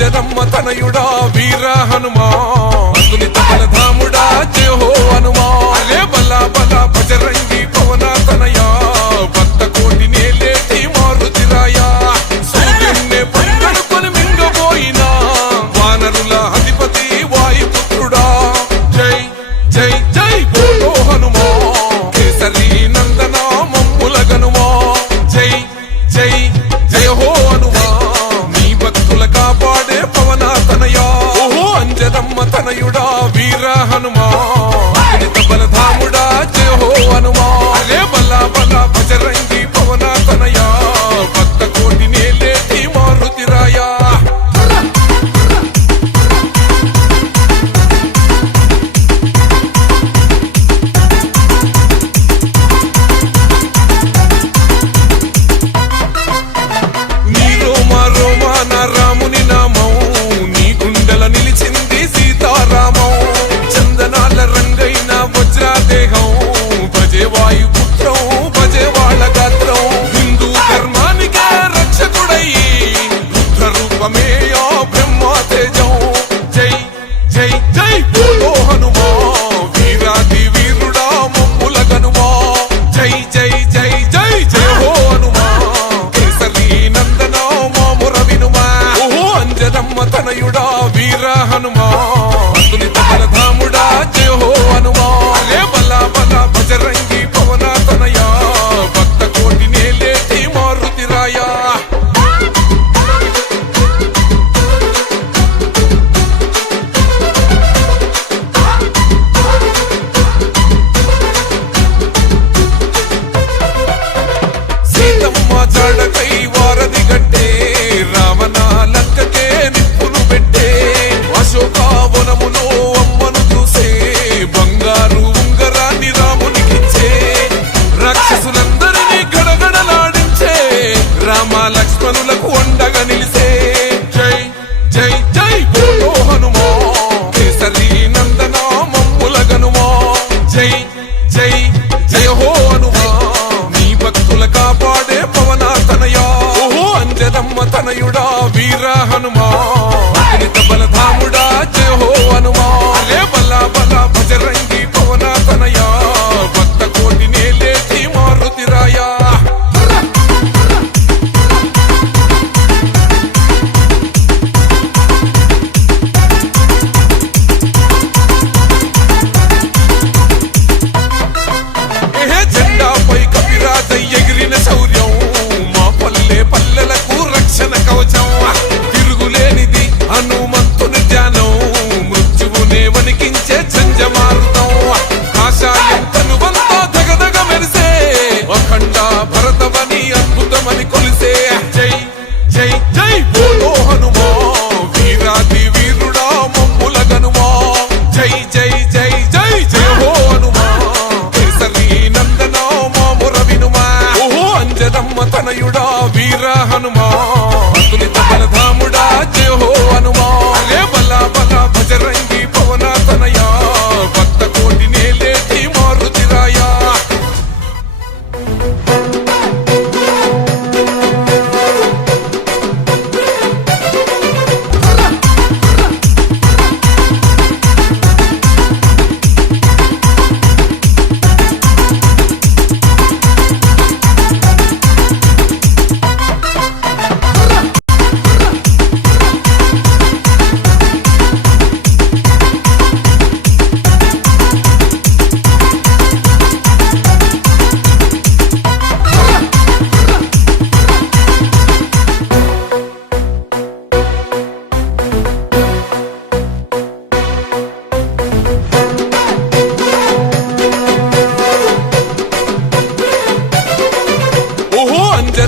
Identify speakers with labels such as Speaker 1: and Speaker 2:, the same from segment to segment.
Speaker 1: జగమ్మ తనయుడా వీర హనుమా. అందుని తమల ధాముడా రామ లక్ష్మణులకు వండ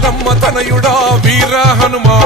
Speaker 1: జగదమ్మ తనయుడా వీర హనుమా.